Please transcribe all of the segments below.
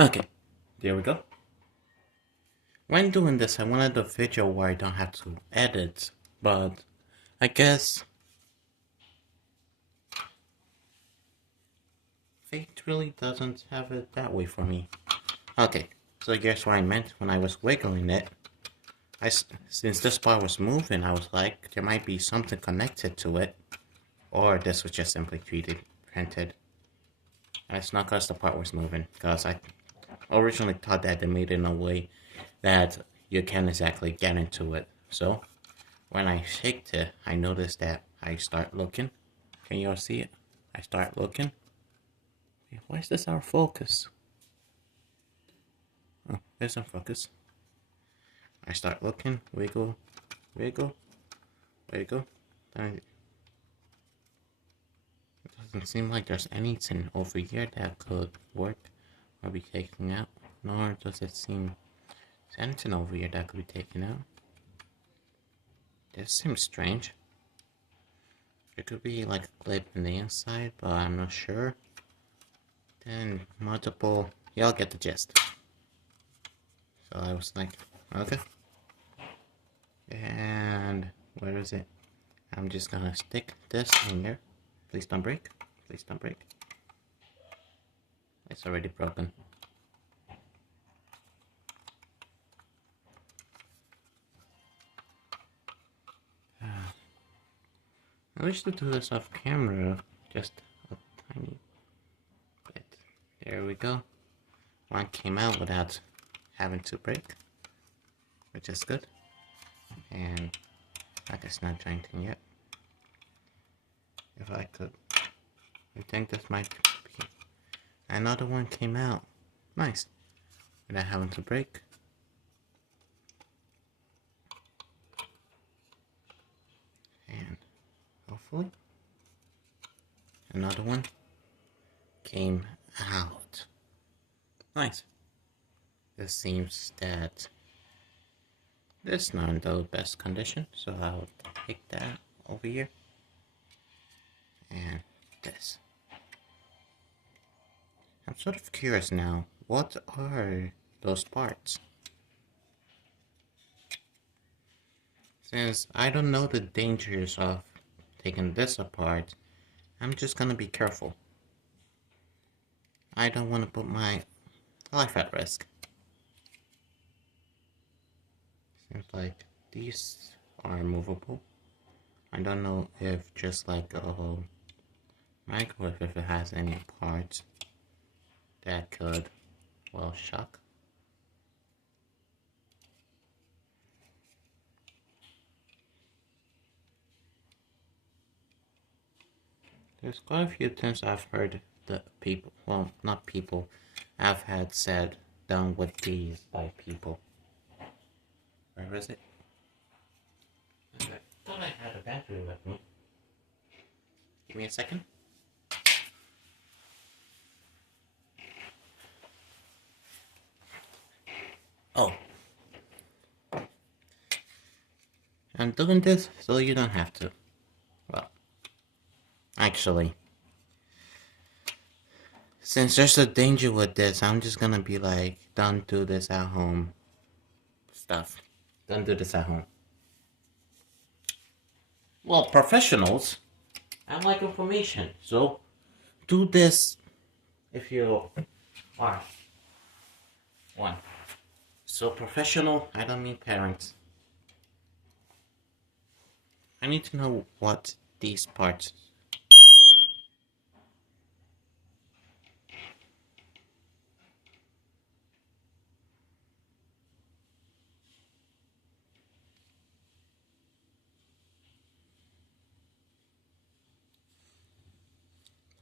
Okay, there we go. When doing this, I wanted a video where I don't have to edit, but I guess Fate really doesn't have it that way for me. Okay, so guess what I meant when I was wiggling it. Since this part was moving, I was like, there might be something connected to it, or this was just simply printed. And it's not because the part was moving, because I originally thought that they made it in a way that you can't exactly get into it. So when I shaked it, I noticed that I start looking. Can you all see it? I start looking. Why is this our focus? Oh, there's our focus. I start looking, wiggle, wiggle, wiggle. It doesn't seem like there's anything over here that could work or be taken out. Nor does it seem there's anything over here that could be taken out. This seems strange. It could be like a clip in the inside, but I'm not sure. Then multiple, y'all get the gist. So I was like, okay. And where is it? I'm just gonna stick this in here. Please don't break. Please don't break. It's already broken. I wish to do this off camera, just a tiny bit. There we go. One came out without having to break, which is good. And like it's not jointing yet. If I could, I think this might be. Another one came out. Nice. Without having to break. And hopefully another one came out. Nice. It seems that this is not in the best condition, so I'll take that over here. And this. I'm sort of curious now, what are those parts? Since I don't know the dangers of taking this apart, I'm just gonna be careful. I don't want to put my life at risk. Seems like these are movable. I don't know if just like a microwave, if it has any parts that could, well, shock. There's quite a few things I've heard that people, well, not people, I've had said done with these by people. Where is it? I thought I had a battery with me. Give me a second. Oh. I'm doing this so you don't have to. Well, actually, since there's a danger with this, I'm just gonna be like, don't do this at home stuff. Don't do this at home. Well, professionals, I like information, so do this if you are one. So professional, I don't mean parents. I need to know what these parts.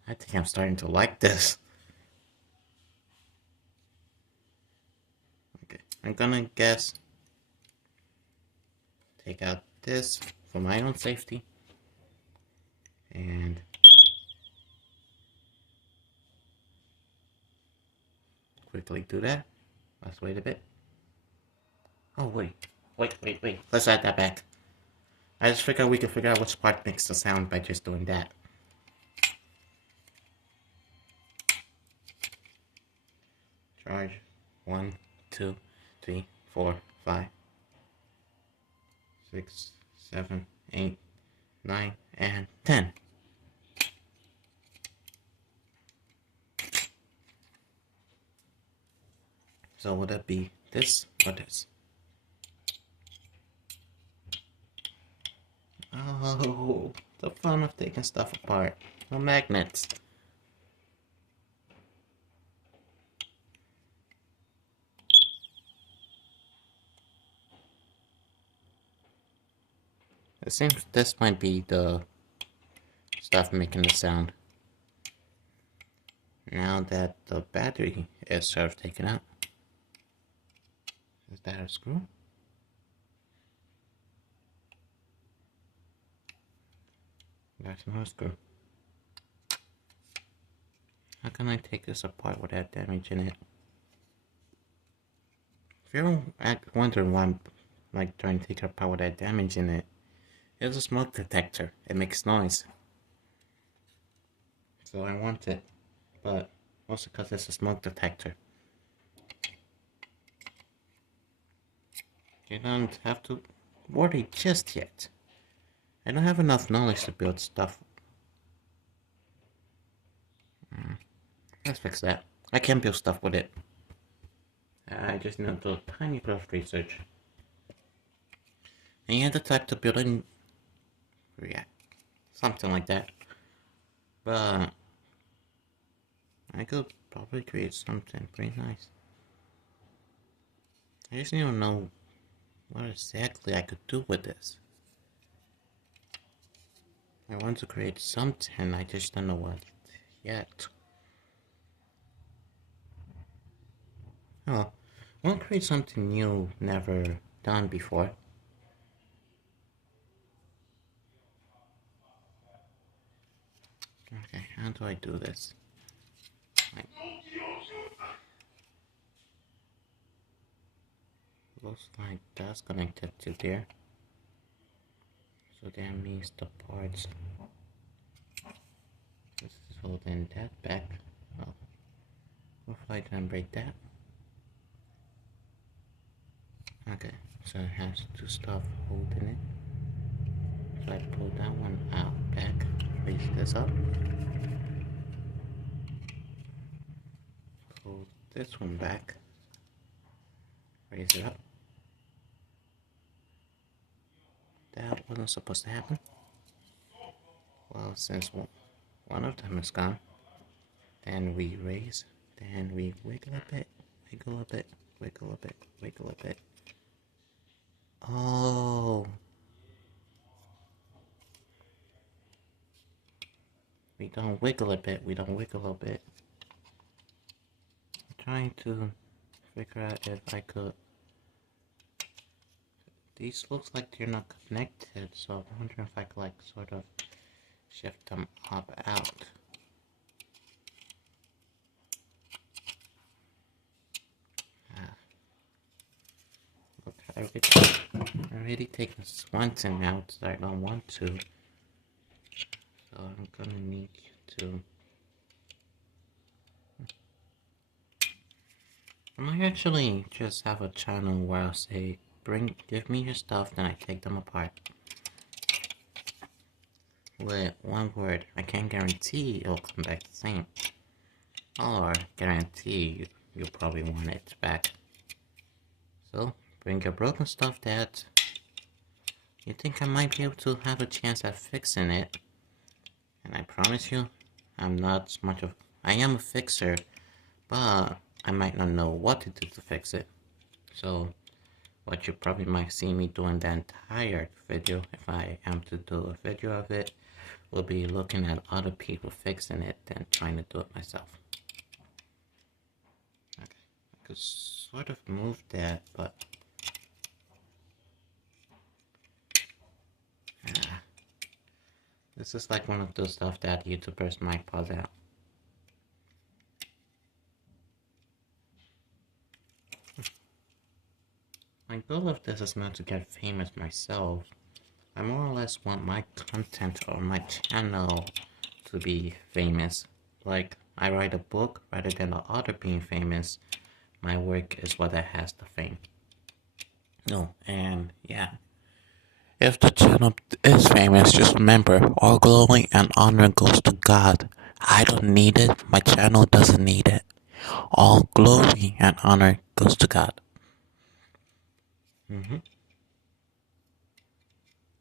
I think I'm starting to like this. Okay, I'm gonna guess. Take out this for my own safety. And quickly do that. Let's wait a bit. Oh, wait. Wait. Let's add that back. I just figured we could figure out which part makes the sound by just doing that. Charge 1, 2, 3, 4, 5, 6, 7, 8, 9, and 10. So would that be this or this? Oh, the fun of taking stuff apart. No magnets. It seems this might be the stuff making the sound. Now that the battery is sort of taken out. Is that a screw? That's no screw. How can I take this apart without damaging it? If you're wondering why I'm like trying to take it apart without damaging it, it's a smoke detector. It makes noise. So I want it, but also because it's a smoke detector. You don't have to worry just yet. I don't have enough knowledge to build stuff. Let's fix that. I can build stuff with it. I just need to do a tiny bit of research. And you have the type to build in React. Something like that. But I could probably create something pretty nice. I just need to know what exactly I could do with this. I want to create something, I just don't know what yet. Oh, I want to create something new, never done before. Okay, how do I do this? Looks like that's connected to there. So that means the parts. This is holding that back. Oh, hopefully I didn't break that. Okay, so it has to stop holding it. So I pull that one out back, raise this up. Pull this one back, raise it up. That wasn't supposed to happen. Well, since one of them is gone, then we raise, then we wiggle a bit, wiggle a bit, wiggle a bit, wiggle a bit. Oh. We don't wiggle a bit, we don't wiggle a bit. I'm trying to figure out if I could. These looks like they're not connected, so I'm wondering if I could like sort of shift them up out. Look, I already taken Swanson out, so I don't want to. So I'm gonna need you to. I might actually just have a channel where I'll say, give me your stuff, then I take them apart. With one word, I can't guarantee it'll come back the same. Or guarantee you'll probably want it back. So, bring your broken stuff that you think I might be able to have a chance at fixing it. And I promise you, I'm not much of... I am a fixer, but I might not know what to do to fix it. So, what you probably might see me doing the entire video, if I am to do a video of it, will be looking at other people fixing it than trying to do it myself. Okay, I could sort of move that, but this is like one of those stuff that YouTubers might pause out. My goal of this is not to get famous myself. I more or less want my content or my channel to be famous. Like, I write a book rather than the author being famous. my work is what has the fame. No, and yeah. If the channel is famous, just remember, all glory and honor goes to God. I don't need it, my channel doesn't need it. All glory and honor goes to God.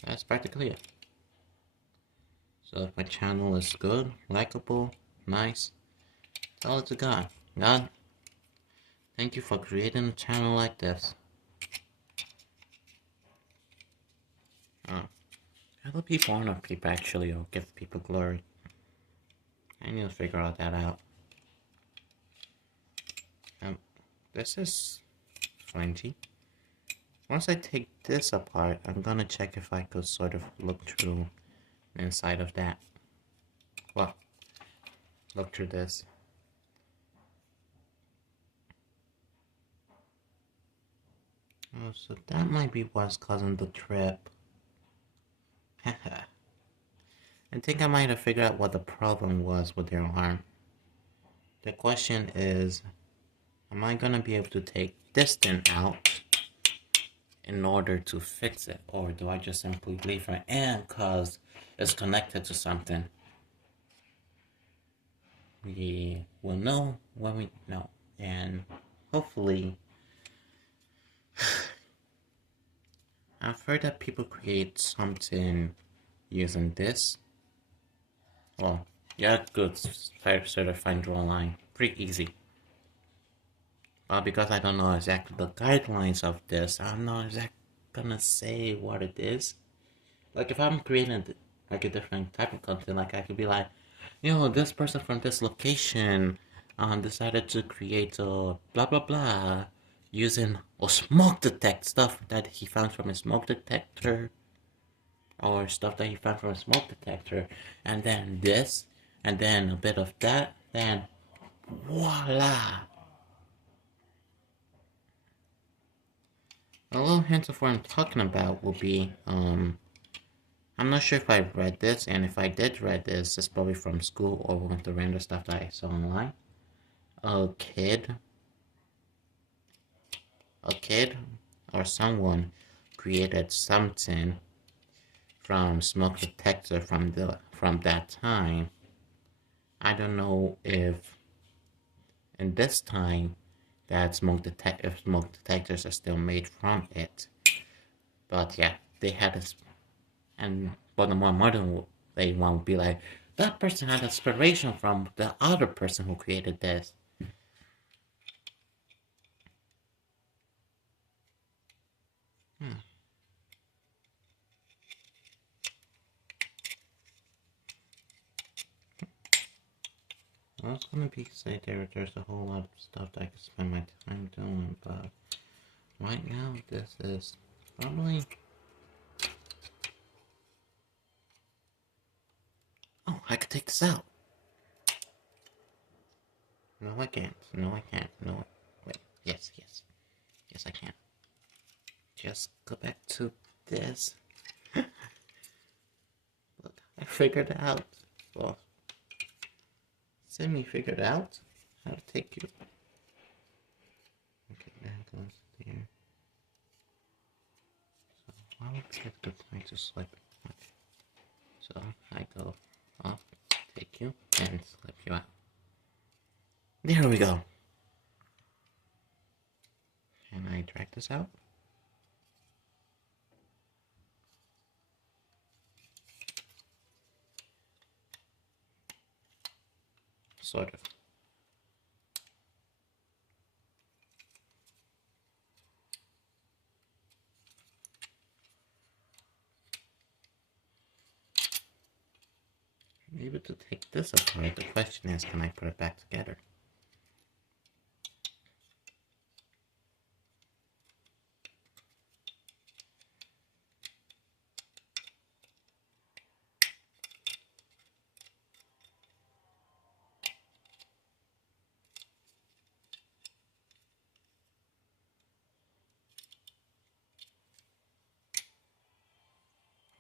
That's practically it. So if my channel is good, likable, nice, tell it to God. God, thank you for creating a channel like this. Other people honor people actually, or give people glory. I need to figure all that out. This is flinty. Once I take this apart, I'm gonna check if I could sort of look through the inside of that. Well, look through this. Oh, so that might be what's causing the trip. Haha. I think I might have figured out what the problem was with their arm. The question is, am I gonna be able to take this thing out in order to fix it? Or do I just simply leave it in because it's connected to something? We will know when we know. And hopefully, I've heard that people create something using this. Well, yeah, good. Sort of find draw line. Pretty easy. But because I don't know exactly the guidelines of this, I'm not exactly gonna say what it is. Like if I'm creating like a different type of content, like I could be like, this person from this location decided to create a blah blah blah using a smoke detect stuff that he found from a smoke detector, or stuff that he found from a smoke detector, and then this, and then a bit of that, then voila. A little hint of what I'm talking about will be, I'm not sure if I read this, and if I did read this, it's probably from school or one of the random stuff that I saw online. A kid or someone created something from smoke detector from that time. I don't know if in this time that smoke detectors are still made from it. But yeah, they had this, and but the more modern they one would be like, that person had inspiration from the other person who created this. I was gonna say there's a whole lot of stuff that I could spend my time doing, but right now this is probably. Oh, I could take this out. No, I can't. No, I can't. No, wait. Yes, yes, yes, I can. Just go back to this. Look, I figured it out. Well, Simi figured out how to take you. Okay, that goes there. So, I would take the time to slip. Okay. So, I go up, take you, and slip you out. There we go. Can I drag this out? Sort of. I'm able to take this apart. The question is, can I put it back together?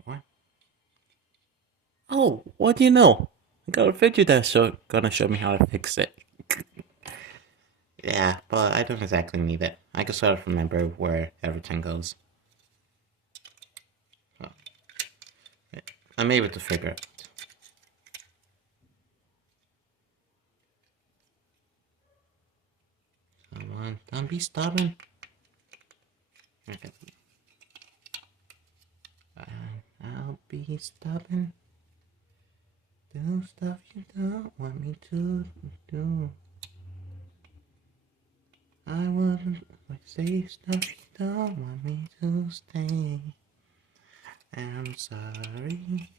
What? Oh, what do you know? I got a video that's gonna show me how to fix it. Yeah, but I don't exactly need it. I can sort of remember where everything goes. Oh, I'm able to figure it out. Come on, don't be stubborn. Okay. I'll be stubborn. Do stuff you don't want me to do. I wouldn't say stuff you don't want me to stay. I'm sorry,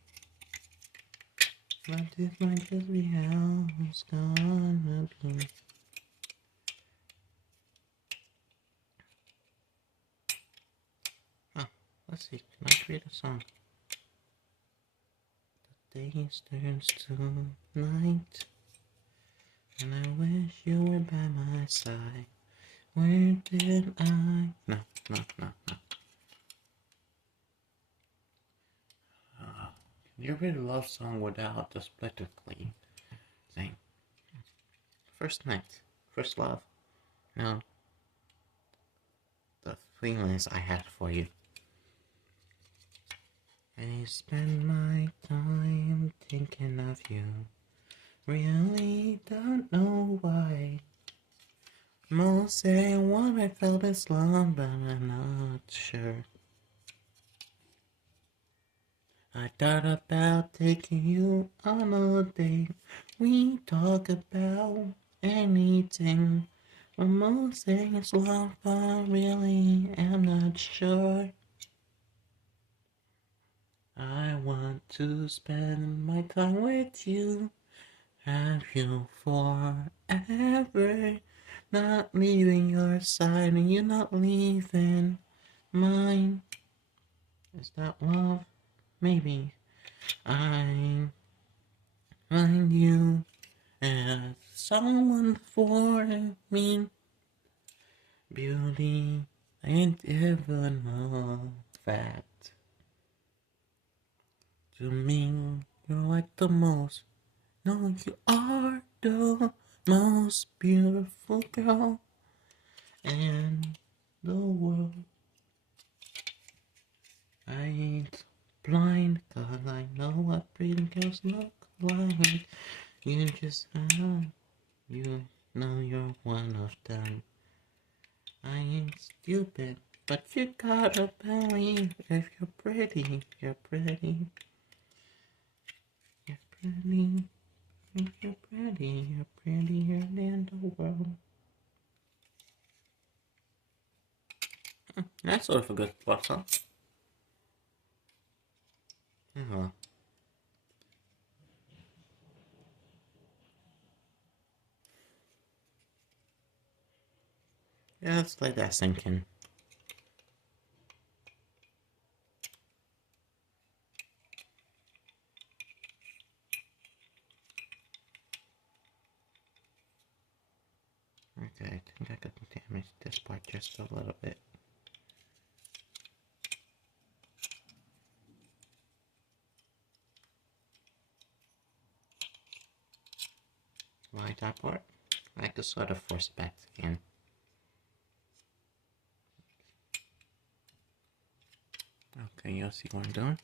but this might just be how it's gonna be. Oh, let's see, can I create a song? The day turns to night, and I wish you were by my side. Where did I? No, no, no, no. You really love song without the splitterly thing. First night, first love. No, the feelings I had for you. I spend my time thinking of you. Really don't know why. Most say one I felt this long, but I'm not sure. I thought about taking you on a date. We talk about anything. But most say it's long, but really am not sure. I want to spend my time with you. Have you forever. Not leaving your side and you're not leaving mine. Is that love? Maybe. I find you as someone for me. Beauty ain't even a fact. To me, you're like the most. No, you are the most beautiful girl in the world. I ain't blind, 'cause I know what pretty girls look like. You just you know you're one of them. I ain't stupid, but you gotta believe if you're pretty, you're pretty. You're pretty, if you're pretty, you're prettier than the world. That's sort of a good pop song. Oh. Yeah, let's let that sink in. Okay, I think I could damage this part just a little bit. Like that part, I could sort of force it back again. Okay, you'll see what I'm doing.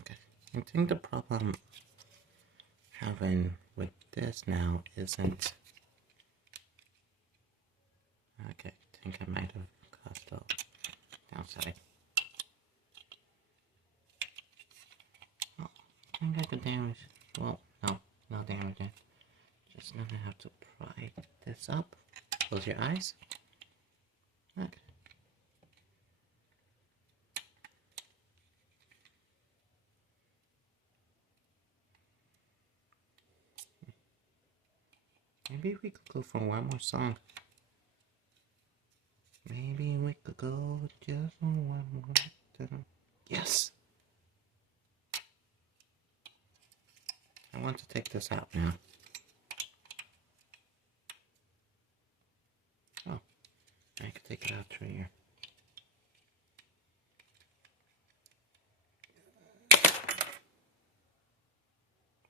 Okay, I think the problem having with this now isn't. Okay, I think I might have caused a downside. Oh, I think I could damage. Well, no damaging. Just gonna have to pry this up. Close your eyes. Okay. Maybe we could go for one more song. Maybe we could go just for one more. Yes! I want to take this out now. I could take it out through here.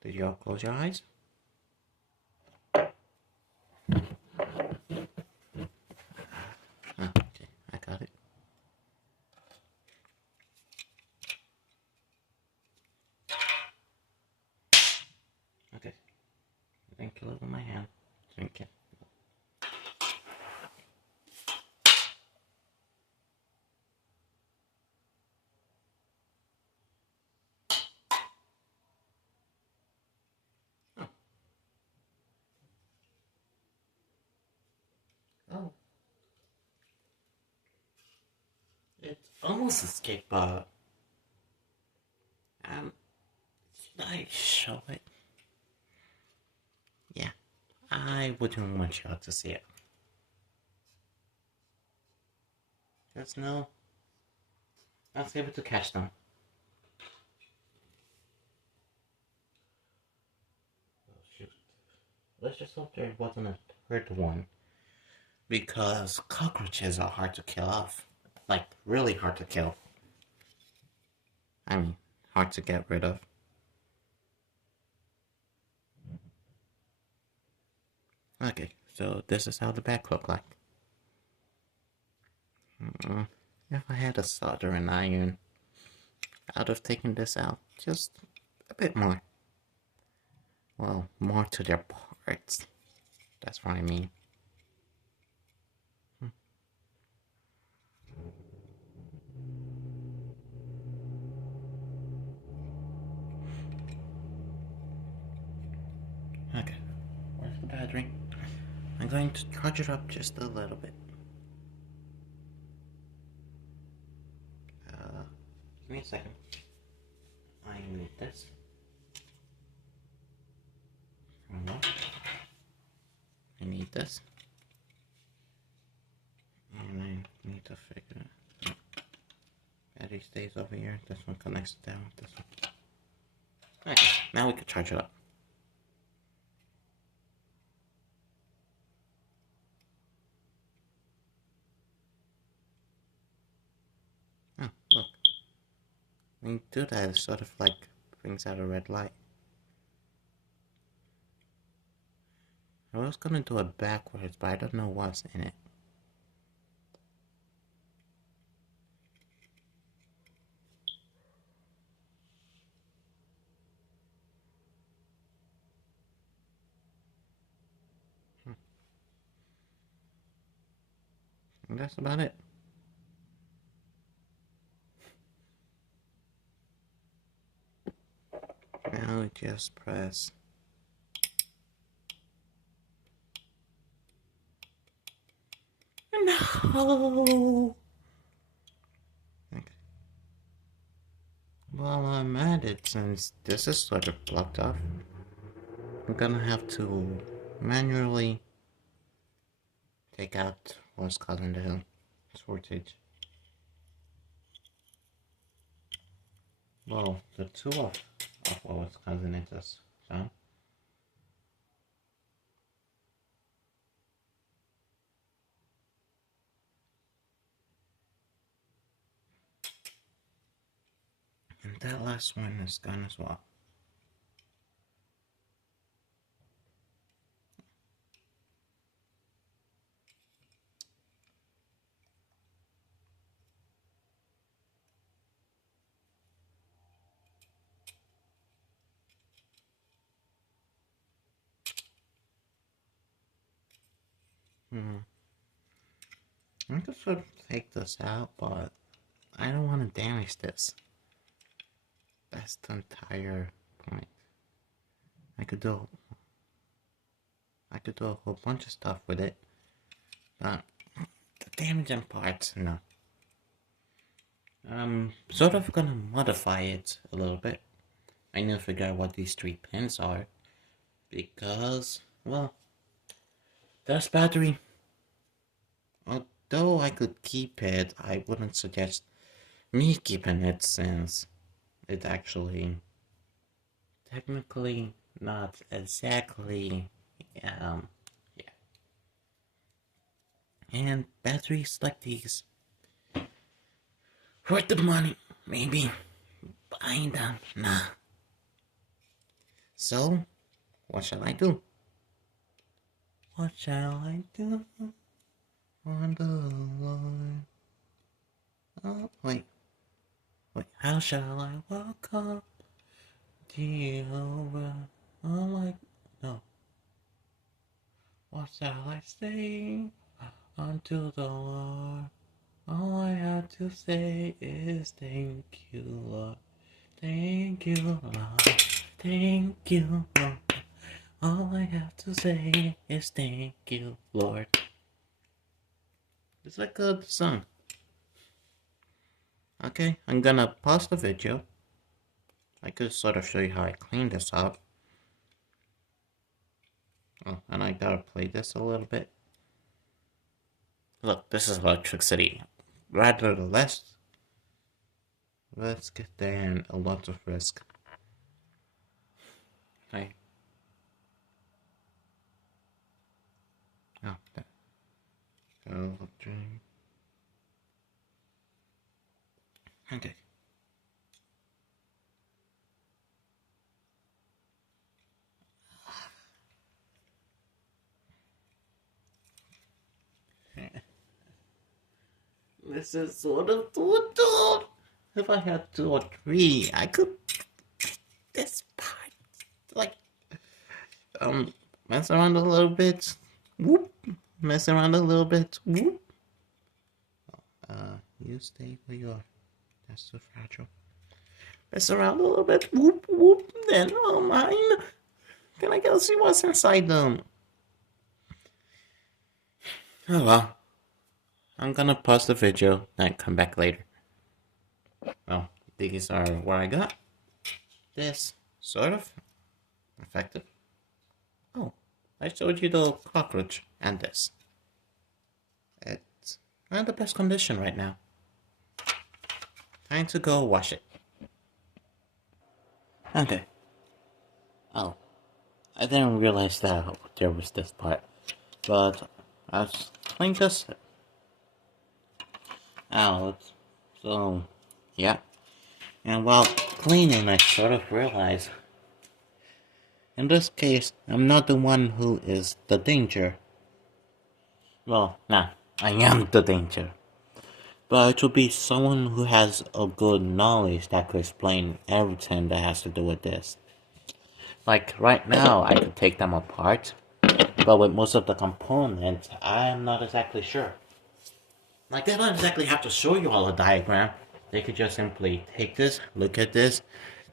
Did you all close your eyes? Okay, I got it. Okay. Thank you, look at my hand. Drink it. Oh. It's almost escaped, but should I show it? Yeah, I wouldn't want y'all to see it. Just know I was able to catch them. Oh shoot. Let's just hope there wasn't a third one. Because cockroaches are hard to kill off. Like, really hard to kill. I mean, hard to get rid of. Okay, so this is how the back look like. If I had a soldering iron, I'd have taken this out just a bit more. Well, more to their parts. That's what I mean. Okay, where's the battery? I'm going to charge it up just a little bit. Give me a second. I need this. I need this. And I need to figure it out. Battery stays over here. This one connects down with this one. Okay, now we can charge it up. Oh, look. When you do that, it sort of like brings out a red light. I was gonna do it backwards, but I don't know what's in it. And that's about it. Now we just press. No! Okay. Well, I'm at it since this is sort of blocked off. I'm gonna have to manually take out what's causing the shortage. Well, the two of what was causing it is found. And that last one is gone as well. I could sort of take this out, but I don't want to damage this. That's the entire point. I could do a whole bunch of stuff with it, but the damaging parts, no. I'm sort of gonna modify it a little bit. I need to figure out what these 3 pins are, because, well, this battery, although I could keep it, I wouldn't suggest me keeping it since it actually technically not exactly yeah. And batteries like these, worth the money, maybe. Buying them, nah. So, what shall I do? What shall I do on the Lord? Oh, wait. How shall I walk up Jehovah? Oh my, no. What shall I say unto the Lord? All I have to say is thank you, Lord. Thank you, Lord. Thank you, Lord. All I have to say is thank you, Lord. It's like a song. Okay, I'm gonna pause the video. I could sort of show you how I clean this up. Oh, and I gotta play this a little bit. Look, this is electricity. Rather less risk than a lot of risk. Okay. Oh, that. Okay. This is sort of two. If I had 2 or 3, I could. This part, like, mess around a little bit. Whoop. Mess around a little bit. Whoop. You stay where you are. That's too fragile. Mess around a little bit. Whoop whoop. Then oh mine. Then I gotta see what's inside them. Oh well. I'm gonna pause the video and come back later. Well, these are what I got. This sort of effective. Oh, I showed you the cockroach and this. It's not in the best condition right now. Time to go wash it. Okay. Oh, I didn't realize that there was this part, but I was cleaning this out. So, yeah. And while cleaning, I sort of realized, in this case, I'm not the one who is the danger. Well, nah, I am the danger. But it will be someone who has a good knowledge that could explain everything that has to do with this. Like right now, I could take them apart, but with most of the components, I'm not exactly sure. Like they don't exactly have to show you all a diagram. They could just simply take this, look at this,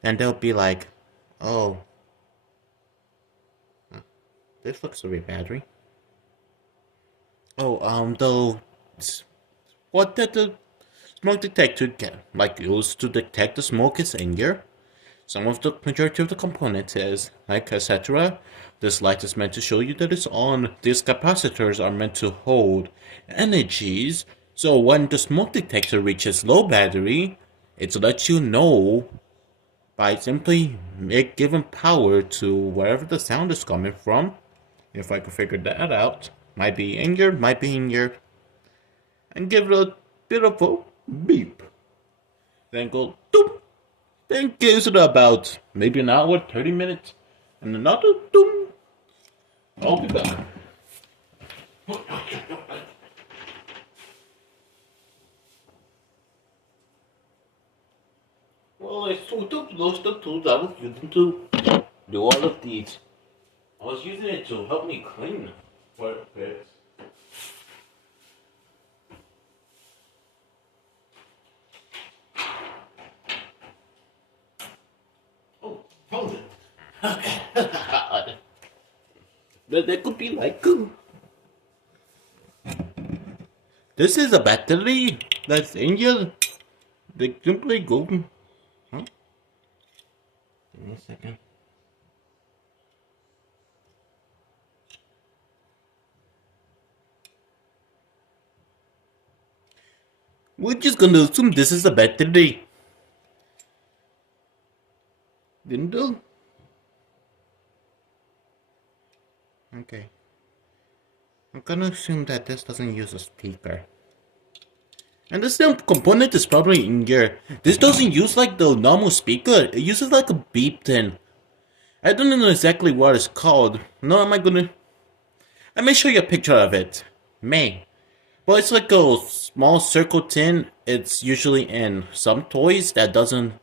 and they'll be like, oh, this looks to be a battery. Oh, though, what did the smoke detector get? Like used to detect the smoke is in here? Some of the majority of the components is, like etc. This light is meant to show you that it's on. These capacitors are meant to hold energies. So when the smoke detector reaches low battery, it lets you know by simply giving power to wherever the sound is coming from. If I could figure that out. Might be in here, might be in here. And give it a bit of a beep. Then go doop. Then gives it about maybe an hour, 30 minutes, and another doom. I'll be back. Well, I sort of lost the tools I was using to do all of these. I was using it to help me clean bits. Oh, found it. Okay. But that could be like. This is a battery that's in here. They simply go. Huh? Give me a second. We're just gonna assume this is a battery. Didn't do? Okay. I'm gonna assume that this doesn't use a speaker. And the same component is probably in here. This doesn't use like the normal speaker. It uses like a beep thing. I don't know exactly what it's called. No, am I gonna... I may show you a picture of it. May. Well, it's like a small circle tin. It's usually in some toys that doesn't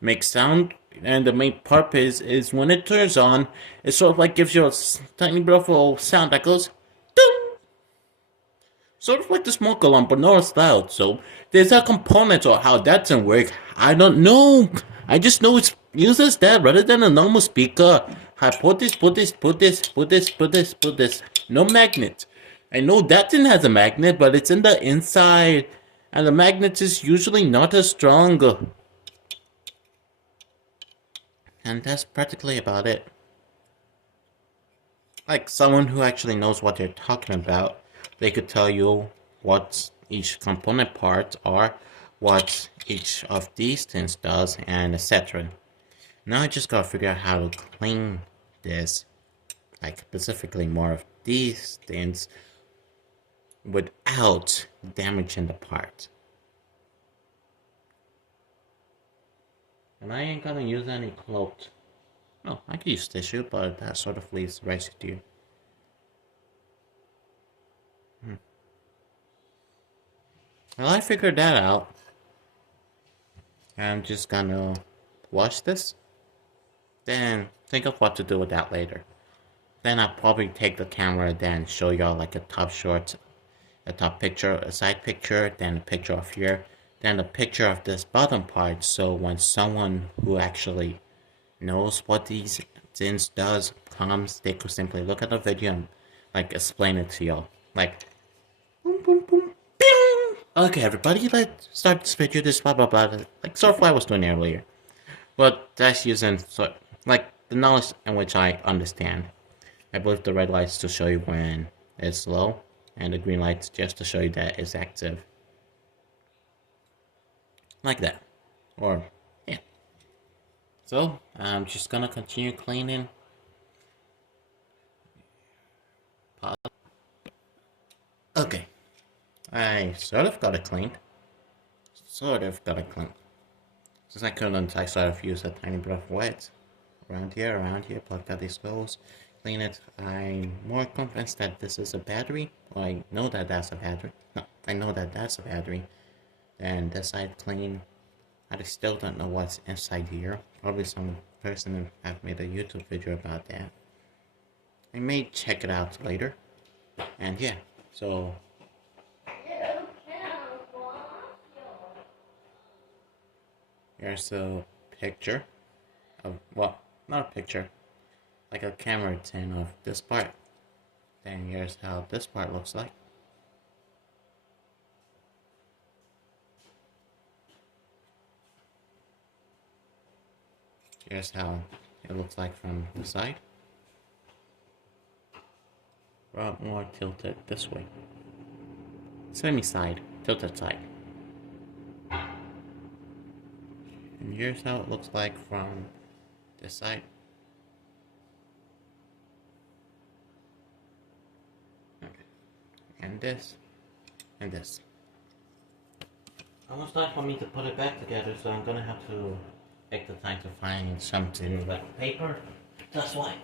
make sound. And the main purpose is when it turns on, it sort of like gives you a tiny bit of a sound that goes... Ding! Sort of like the smoke alarm, but not as loud. So there's a component of how that can work. I don't know. I just know it uses that rather than a normal speaker. I put this, put this, put this, put this, put this, put this. No magnet. I know that thing has a magnet, but it's in the inside. And the magnet is usually not as strong. And that's practically about it. Like someone who actually knows what they're talking about, they could tell you what each component parts are, what each of these things does, and etc. Now I just gotta figure out how to clean this, like specifically more of these things, without damaging the part. And I ain't gonna use any cloth. No, I could use tissue, but that sort of leaves residue. Well, I figured that out. I'm just gonna wash this, then think of what to do with that later. Then I'll probably take the camera, then show y'all like a top shot, a top picture, a side picture, then a picture of here, then a picture of this bottom part, so when someone who actually knows what these things does comes, they could simply look at the video and like explain it to y'all. Like, boom, boom, boom, bing! Okay, everybody, let's start this video, this blah blah blah, like sort of what I was doing earlier. But that's using, like, the knowledge in which I understand. I believe the red light's to show you when it's low, and the green light's just to show you that it's active. Like that. Or, yeah. So, I'm just gonna continue cleaning. Okay. I sort of got it cleaned. Sort of got it cleaned. Since I couldn't, I sort of used a tiny bit of wet around here, plugged out these holes, clean it. I'm more convinced that this is a battery. Well, I know that that's a battery. No, I know that that's a battery. And this side clean. I still don't know what's inside here. Probably some person have made a YouTube video about that. I may check it out later. And yeah, so here's a picture of, well, not a picture, like a camera tin of this part. Then here's how this part looks like. Here's how it looks like from the side. Well, more tilted this way. Semi-side, tilted side. And here's how it looks like from this side. Okay. And this. And this. Almost time for me to put it back together, so I'm gonna have to take the time to find something like paper. That's why.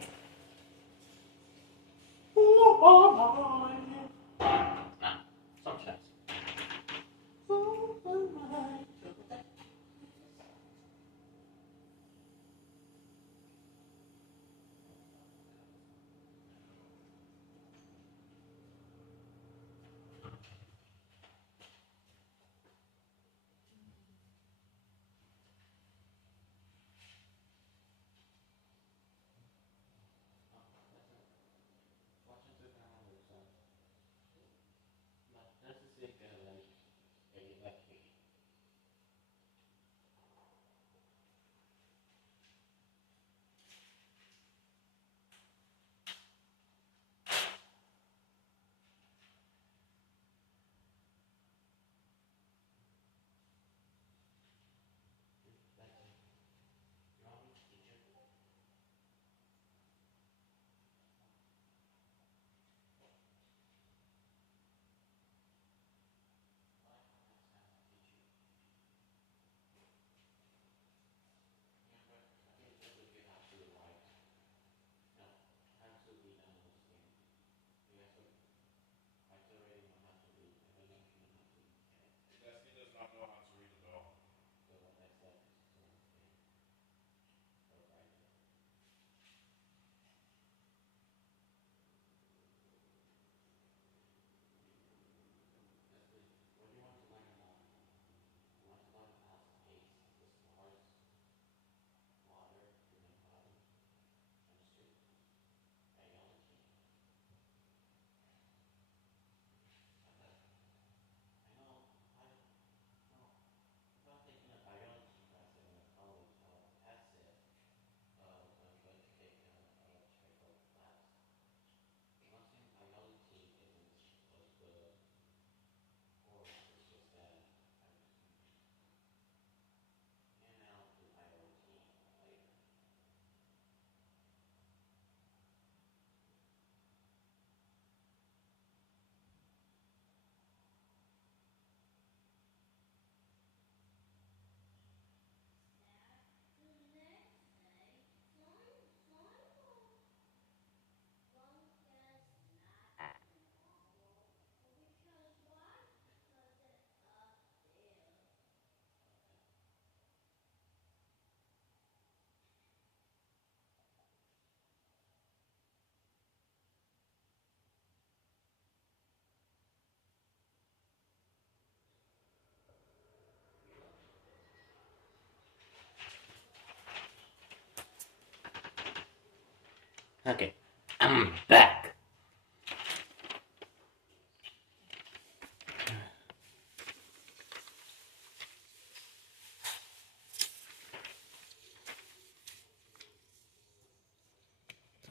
Okay, I'm back.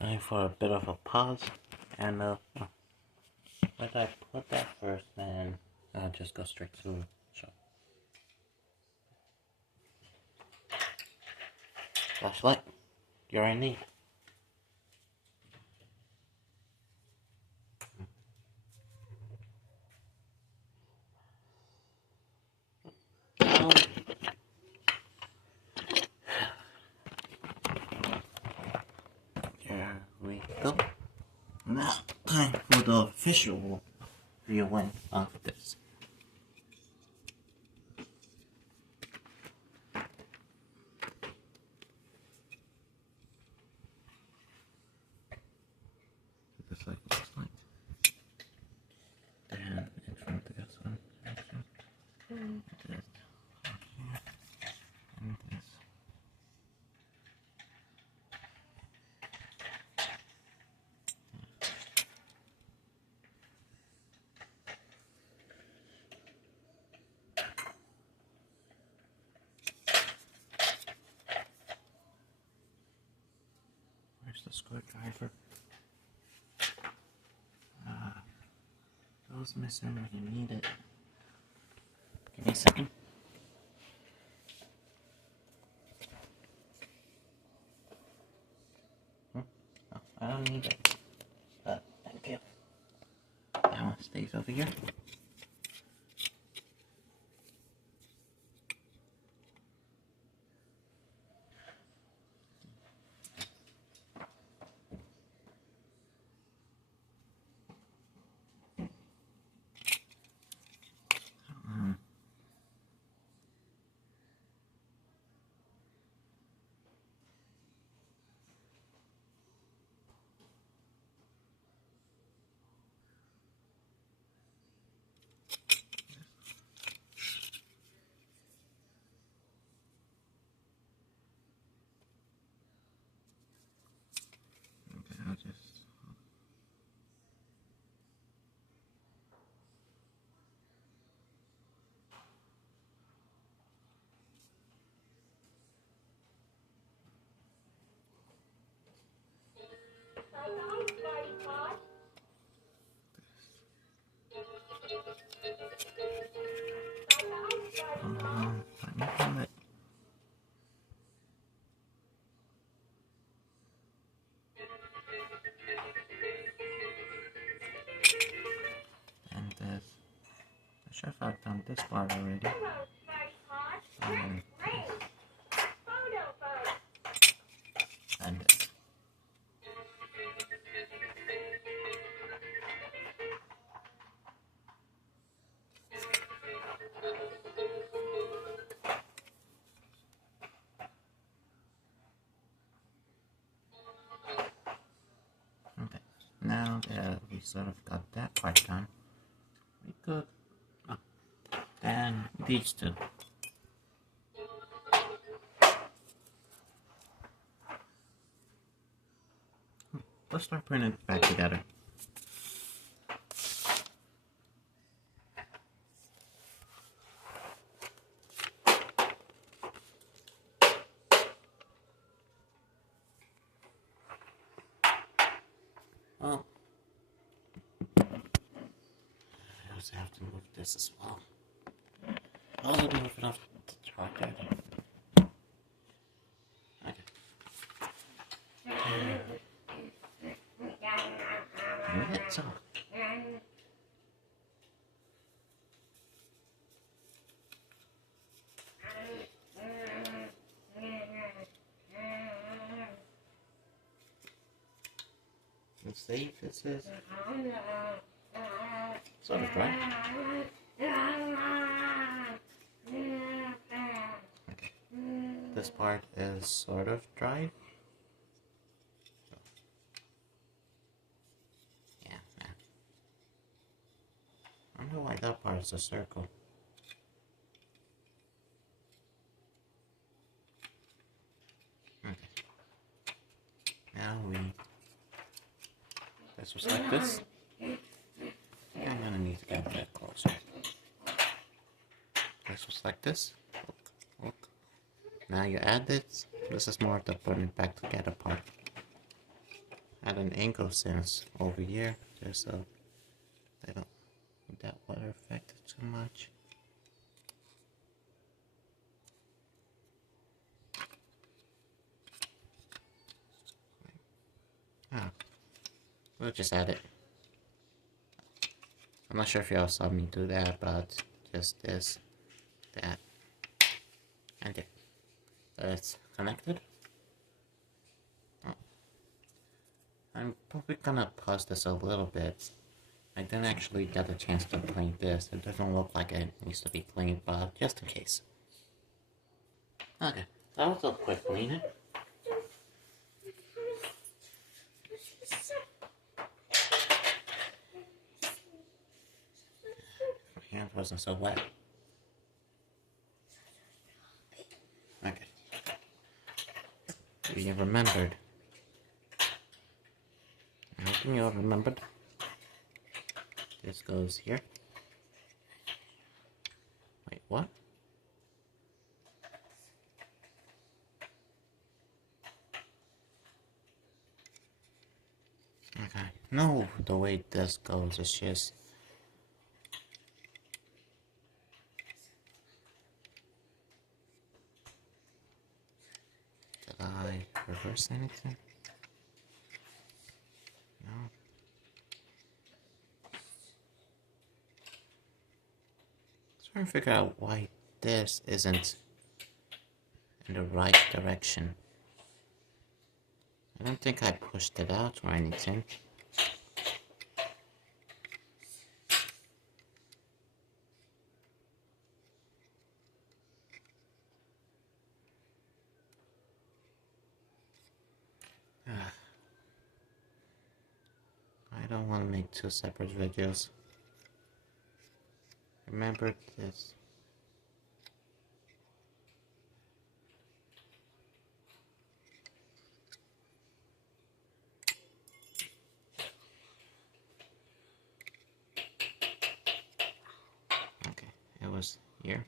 Time for a bit of a pause, and let I put that first, then I'll just go straight to the show. Flashlight, you're in need. There we go. Now, time for the official viewing of this. Just like this light. Then in front of this one. This. And this. Where's the screwdriver? Goes missing when you need it. Give me a second. Oh, I don't need it. Thank you. Now it stays over here. Okay, I'll just... let me find it. And this. I should have done this part already. And this. Okay, now that we sort of got that part done, we could then these two. Let's start putting it back together. Well, I also have to move this as well. Also move it off the charger. Okay. Move it so. Let's see if this is sort of dry. Okay. This part is sort of dry. So. Yeah, nah. I don't know why that part is a circle. Okay. Now we this. I'm gonna need to get a bit closer. This was like this. Look. Now you add this. This is more of the putting it back together part. Add an angle sense over here, just so they don't need that water affected too much. We'll just add it. I'm not sure if y'all saw me do that, but just this, that, and it. So it's connected. Oh. I'm probably gonna pause this a little bit. I didn't actually get a chance to clean this. It doesn't look like it needs to be cleaned, but just in case. Okay, that was a quick cleaning. My hand wasn't so wet. Okay. You remembered. I hope you all remembered. This goes here. Wait, what? Okay. No, the way this goes is just... Did I reverse anything? No. Trying to figure out why this isn't in the right direction. I don't think I pushed it out or anything. I don't want to make two separate videos. Remember this. Okay, it was here,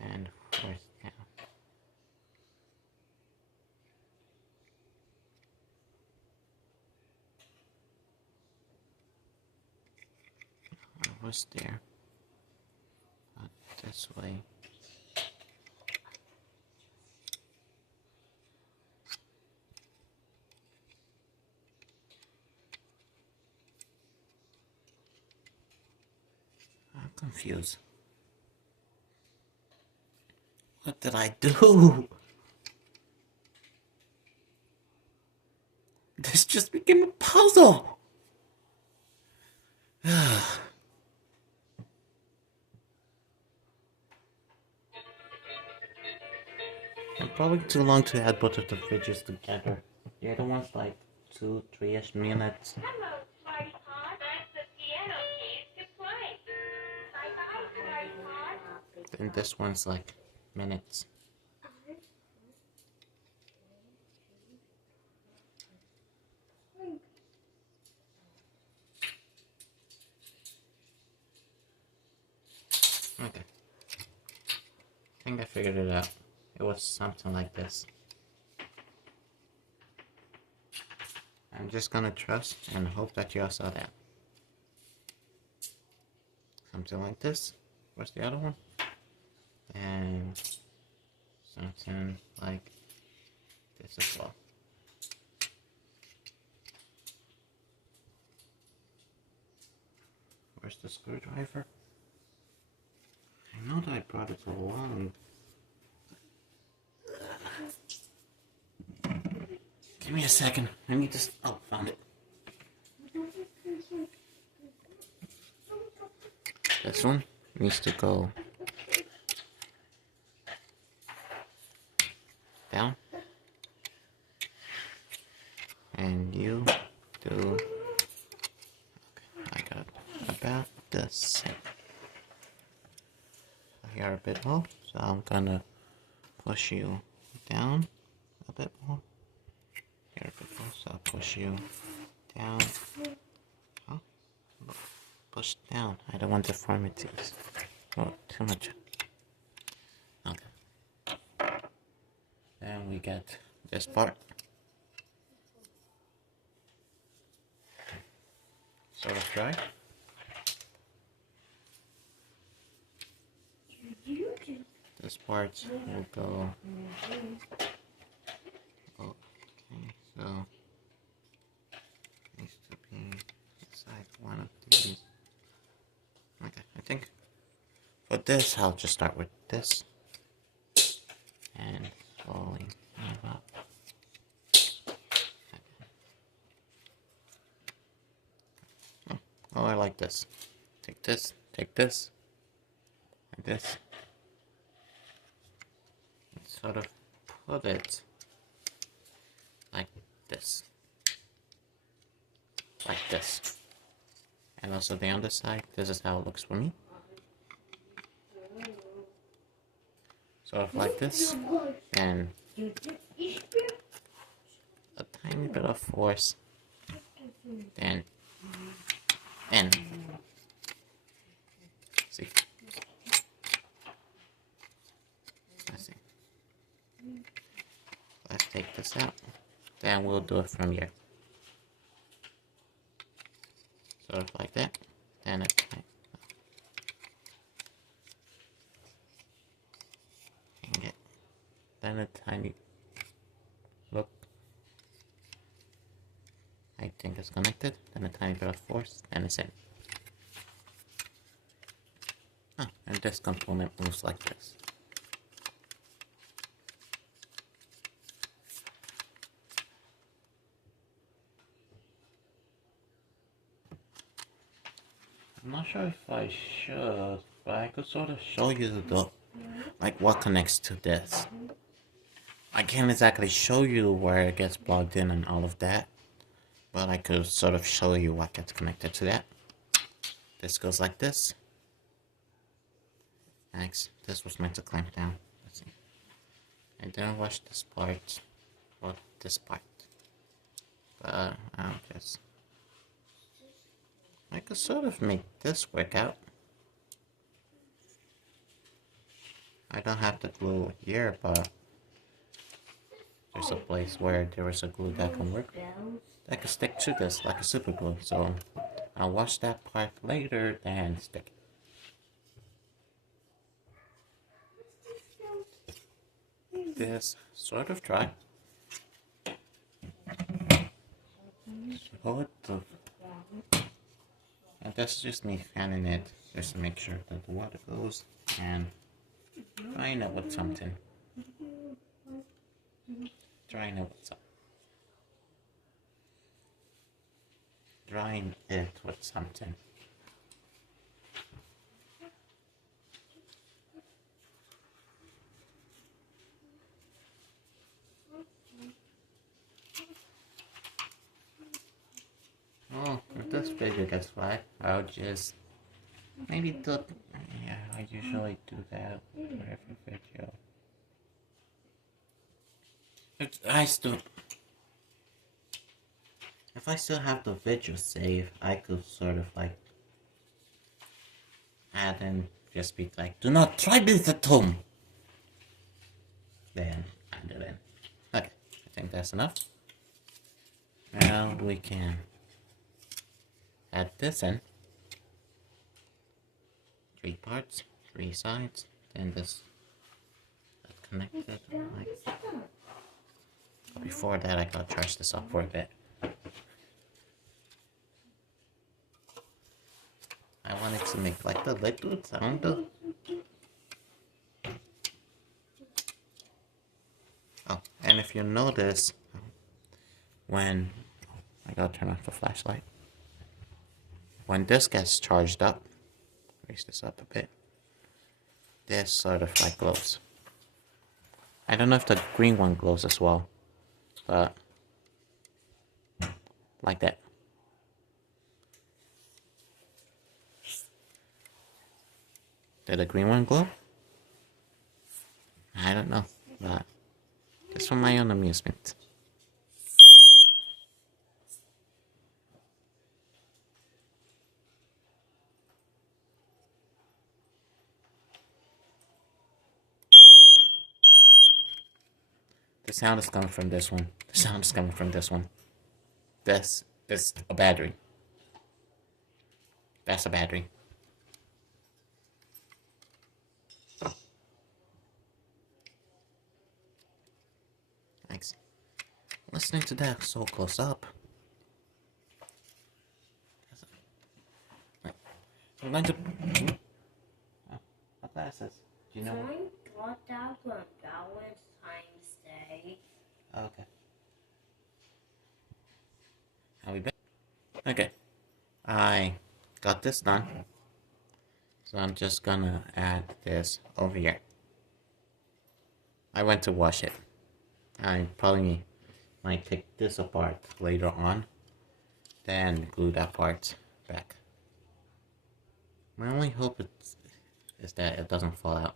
and fourth down. It was there. This way. I'm confused. What did I do? This just became a puzzle. And probably too long to add both of the videos together. The other one's like 2-3-ish minutes. Hello, Smarty That's the piano keys to play. Bye-bye, Smarty Then this one's like minutes. Okay. I think I figured it out. It was something like this. I'm just gonna trust and hope that you all saw that. Something like this. Where's the other one? And something like this as well. Where's the screwdriver? I know that I brought it along. Give me a second. I need to... Oh, found it. This one needs to go down. And you do... Okay, I got about the same. You're a bit low, so I'm gonna push you down a bit more. You're a bit low, so I'll push you down push down. I don't want deformities. Oh, too much. Okay. Then we get this part. Sort of dry. This part will go. Okay, so needs to be inside one of these. Okay, I think for this I'll just start with this and slowly move up. Oh, I like this. Take this, and this. And sort of put it like this. Like this. And also the underside, this is how it looks for me. Sort of like this. And a tiny bit of force. Then and see. Let's see. Let's take this out. Then we'll do it from here. Sort of like that. Then it hang it. Then a tiny look. I think it's connected. Then a tiny bit of force, and it's in. Ah, and this component moves like this. I'm not sure if I should, but I could sort of show you the, like, what connects to this. I can't exactly show you where it gets plugged in and all of that, but I could sort of show you what gets connected to that. This goes like this. Next, this was meant to clamp down. Let's see. I didn't wash this part, or this part, but I'll just. I could sort of make this work out. I don't have the glue here, but there's a place where there is a glue that can work. That can stick to this like a super glue. So I'll wash that part later and stick it. This sort of dry. And that's just me fanning it just to make sure that the water goes and drying it with something. Drying it with something. Drying it with something. Oh, if this video gets flat, I'll just maybe do. Yeah, I usually do that for every video. If I still have the video saved, I could sort of like add in, just be like, do not try this at home. Then add it in. Okay, I think that's enough. Now we can add this in. 3 parts, 3 sides, then this connected like. But before that, I gotta charge this up for a bit. I wanted to make like the liquid sound though. Oh, and if you notice, when I gotta turn off the flashlight. When this gets charged up, raise this up a bit, this sort of like glows. I don't know if the green one glows as well, but like that. Did the green one glow? I don't know, but just for my own amusement. the sound is coming from this one. The sound is coming from this one. This is a battery. That's a battery. Thanks. Listening to that so close up. I'm going to. What glasses? Do you know? Someone brought that from Valentine's Day. Okay. How we been? Okay. I got this done. So I'm just gonna add this over here. I went to wash it. I probably might take this apart later on. Then glue that part back. My only hope is that it doesn't fall out.